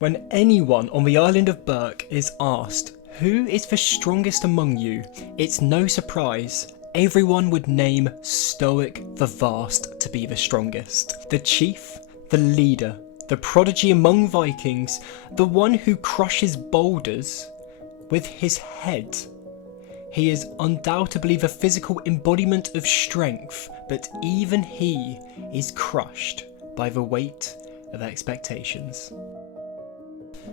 When anyone on the island of Berk is asked, who is the strongest among you, it's no surprise everyone would name Stoic the Vast to be the strongest. The chief, the leader, the prodigy among Vikings, the one who crushes boulders with his head. He is undoubtedly the physical embodiment of strength, but even he is crushed by the weight of expectations.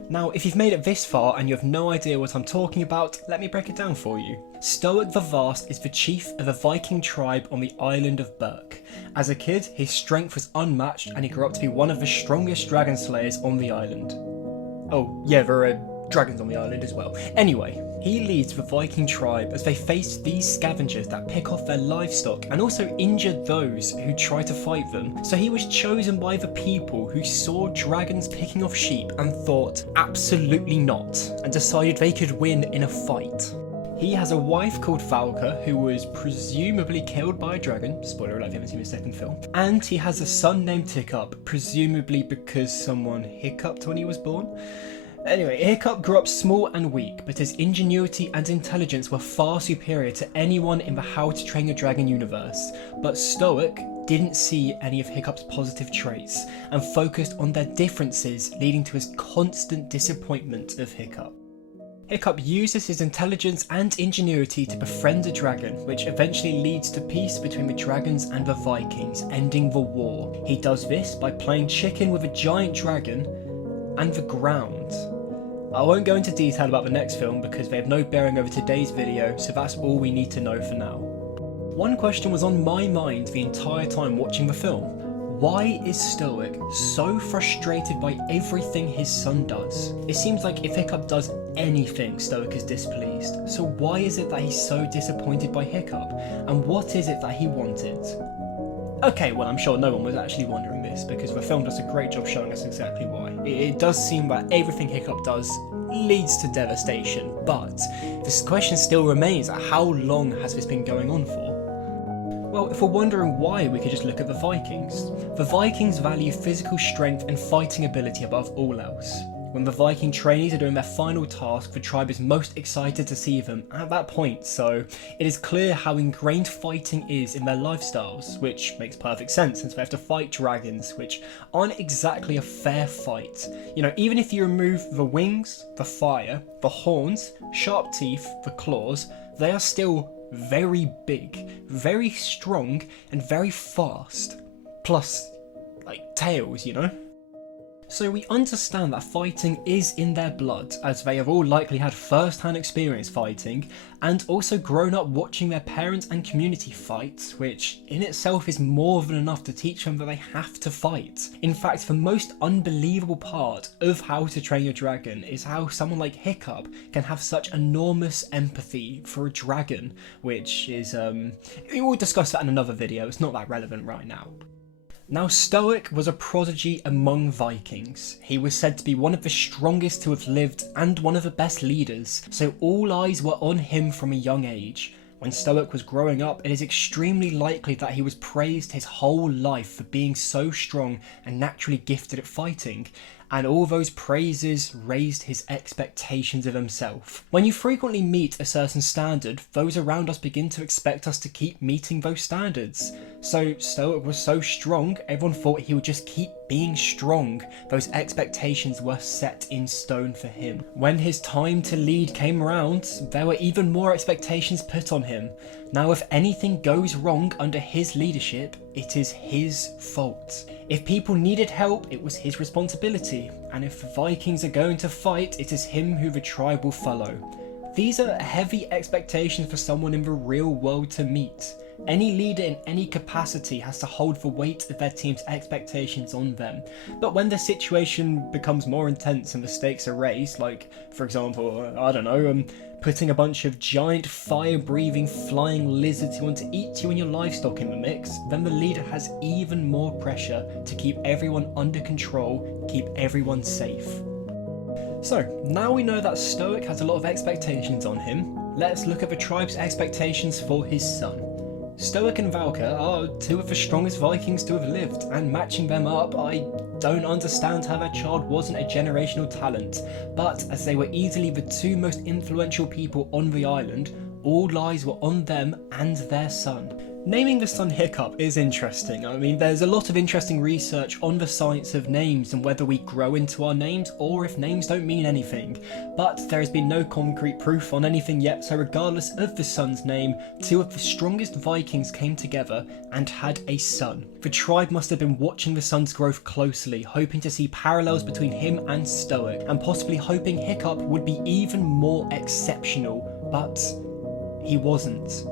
Now, if you've made it this far and you have no idea what I'm talking about, let me break it down for you. Stoic the Vast is the chief of a Viking tribe on the island of Berk. As a kid, his strength was unmatched and he grew up to be one of the strongest dragon slayers on the island. Oh, yeah, there are dragons on the island as well. Anyway, he leads the Viking tribe as they face these scavengers that pick off their livestock and also injure those who try to fight them. So he was chosen by the people who saw dragons picking off sheep and thought, absolutely not, and decided they could win in a fight. He has a wife called Valka, who was presumably killed by a dragon. Spoiler alert if you haven't seen the second film. And he has a son named Hiccup, presumably because someone hiccuped when he was born. Anyway, Hiccup grew up small and weak, but his ingenuity and intelligence were far superior to anyone in the How to Train Your Dragon universe. But Stoic didn't see any of Hiccup's positive traits and focused on their differences, leading to his constant disappointment of Hiccup. Hiccup uses his intelligence and ingenuity to befriend a dragon, which eventually leads to peace between the dragons and the Vikings, ending the war. He does this by playing chicken with a giant dragon and the ground. I won't go into detail about the next film because they have no bearing over today's video, so that's all we need to know for now. One question was on my mind the entire time watching the film. Why is Stoic so frustrated by everything his son does? It seems like if Hiccup does anything, Stoic is displeased. So why is it that he's so disappointed by Hiccup? And what is it that he wanted? Okay, well, I'm sure no one was actually wondering this because the film does a great job showing us exactly why. It does seem that everything Hiccup does leads to devastation, but this question still remains: how long has this been going on for? Well, if we're wondering why, we could just look at the Vikings. The Vikings value physical strength and fighting ability above all else. When the Viking trainees are doing their final task, the tribe is most excited to see them at that point, so it is clear how ingrained fighting is in their lifestyles, which makes perfect sense since they have to fight dragons, which aren't exactly a fair fight. You know, even if you remove the wings, the fire, the horns, sharp teeth, the claws, they are still very big, very strong, and very fast. Plus, like, tails, you know? So we understand that fighting is in their blood, as they have all likely had first-hand experience fighting, and also grown up watching their parents and community fight, which in itself is more than enough to teach them that they have to fight. In fact, the most unbelievable part of How to Train Your Dragon is how someone like Hiccup can have such enormous empathy for a dragon, which is, we'll discuss that in another video, it's not that relevant right now. Now, Stoic was a prodigy among Vikings. He was said to be one of the strongest to have lived and one of the best leaders, so all eyes were on him from a young age. When Stoic was growing up, it is extremely likely that he was praised his whole life for being so strong and naturally gifted at fighting, and all those praises raised his expectations of himself. When you frequently meet a certain standard, those around us begin to expect us to keep meeting those standards. So Stoic was so strong, everyone thought he would just keep being strong. Those expectations were set in stone for him. When his time to lead came around, there were even more expectations put on him. Now, if anything goes wrong under his leadership, it is his fault. If people needed help, it was his responsibility. And if the Vikings are going to fight, it is him who the tribe will follow. These are heavy expectations for someone in the real world to meet. Any leader in any capacity has to hold the weight of their team's expectations on them. But when the situation becomes more intense and the stakes are raised, like, for example, I don't know, putting a bunch of giant fire-breathing flying lizards who want to eat you and your livestock in the mix, then the leader has even more pressure to keep everyone under control, keep everyone safe. So, now we know that Stoic has a lot of expectations on him, let's look at the tribe's expectations for his son. Stoic and Valka are two of the strongest Vikings to have lived, and matching them up, I don't understand how their child wasn't a generational talent, but as they were easily the two most influential people on the island, all eyes were on them and their son. Naming the son Hiccup is interesting. I mean, there's a lot of interesting research on the science of names and whether we grow into our names or if names don't mean anything, but there has been no concrete proof on anything yet, so regardless of the son's name, two of the strongest Vikings came together and had a son. The tribe must have been watching the son's growth closely, hoping to see parallels between him and Stoic, and possibly hoping Hiccup would be even more exceptional, but he wasn't.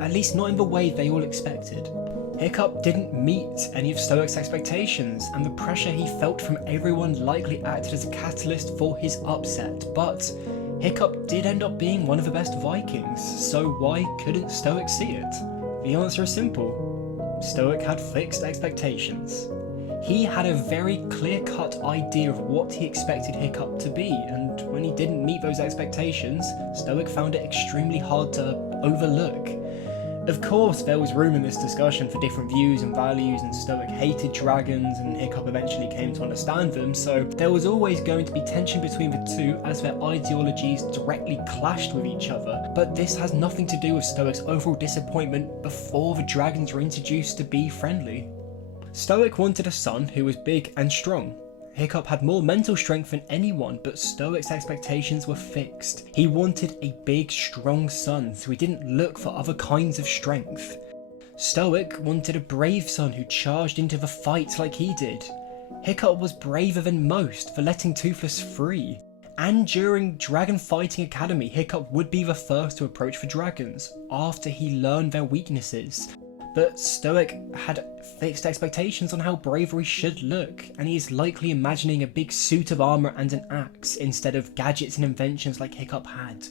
At least not in the way they all expected. Hiccup didn't meet any of Stoic's expectations, and the pressure he felt from everyone likely acted as a catalyst for his upset, but Hiccup did end up being one of the best Vikings, so why couldn't Stoic see it? The answer is simple. Stoic had fixed expectations. He had a very clear-cut idea of what he expected Hiccup to be, and when he didn't meet those expectations, Stoic found it extremely hard to overlook. Of course, there was room in this discussion for different views and values, and Stoic hated dragons and Hiccup eventually came to understand them, so there was always going to be tension between the two as their ideologies directly clashed with each other, but this has nothing to do with Stoic's overall disappointment before the dragons were introduced to be friendly. Stoic wanted a son who was big and strong. Hiccup had more mental strength than anyone, but Stoic's expectations were fixed. He wanted a big, strong son, so he didn't look for other kinds of strength. Stoic wanted a brave son who charged into the fight like he did. Hiccup was braver than most for letting Toothless free. And during Dragon Fighting Academy, Hiccup would be the first to approach the dragons, after he learned their weaknesses. But Stoic had fixed expectations on how bravery should look, and he is likely imagining a big suit of armour and an axe instead of gadgets and inventions like Hiccup had.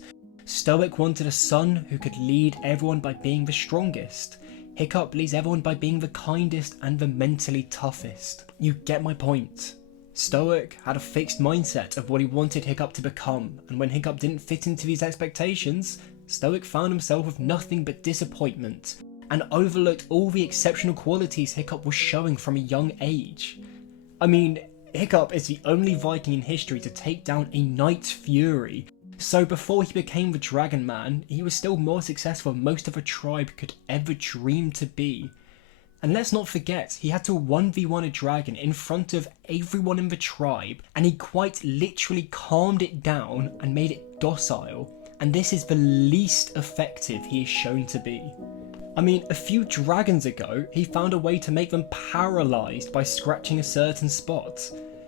Stoic wanted a son who could lead everyone by being the strongest. Hiccup leads everyone by being the kindest and the mentally toughest. You get my point. Stoic had a fixed mindset of what he wanted Hiccup to become, and when Hiccup didn't fit into these expectations, Stoic found himself with nothing but disappointment, and overlooked all the exceptional qualities Hiccup was showing from a young age. I mean, Hiccup is the only Viking in history to take down a Night Fury, so before he became the Dragon Man, he was still more successful than most of a tribe could ever dream to be. And let's not forget, he had to 1v1 a dragon in front of everyone in the tribe, and he quite literally calmed it down and made it docile, and this is the least effective he is shown to be. I mean, a few dragons ago, he found a way to make them paralysed by scratching a certain spot.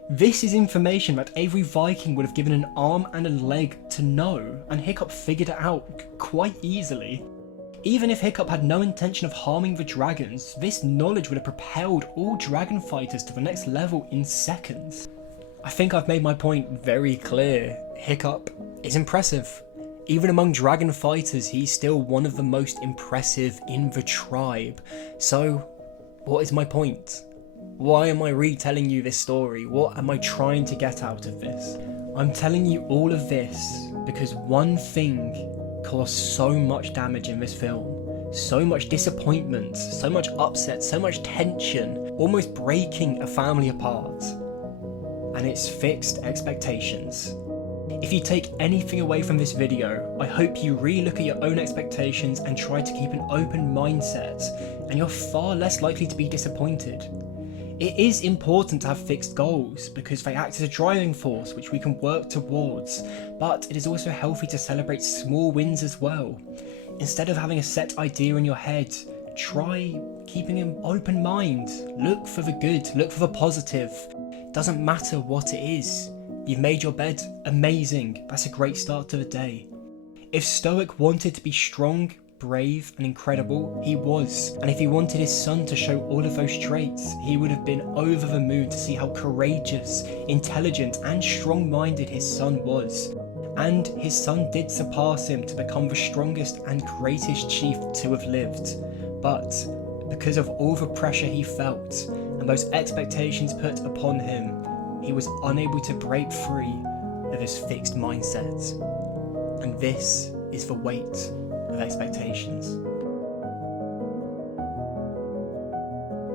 This is information that every Viking would have given an arm and a leg to know, and Hiccup figured it out quite easily. Even if Hiccup had no intention of harming the dragons, this knowledge would have propelled all dragon fighters to the next level in seconds. I think I've made my point very clear. Hiccup is impressive. Even among dragon fighters, he's still one of the most impressive in the tribe. So, what is my point? Why am I retelling you this story? What am I trying to get out of this? I'm telling you all of this because one thing caused so much damage in this film. So much disappointment, so much upset, so much tension, almost breaking a family apart. And it's fixed expectations. If you take anything away from this video, I hope you re-look at your own expectations and try to keep an open mindset, and you're far less likely to be disappointed. It is important to have fixed goals, because they act as a driving force which we can work towards, but it is also healthy to celebrate small wins as well. Instead of having a set idea in your head, try keeping an open mind. Look for the good, look for the positive. It doesn't matter what it is. You've made your bed, amazing, that's a great start to the day. If Stoic wanted to be strong, brave and incredible, he was, and if he wanted his son to show all of those traits, he would have been over the moon to see how courageous, intelligent and strong-minded his son was. And his son did surpass him to become the strongest and greatest chief to have lived. But because of all the pressure he felt, and those expectations put upon him, he was unable to break free of his fixed mindset. And this is the weight of expectations.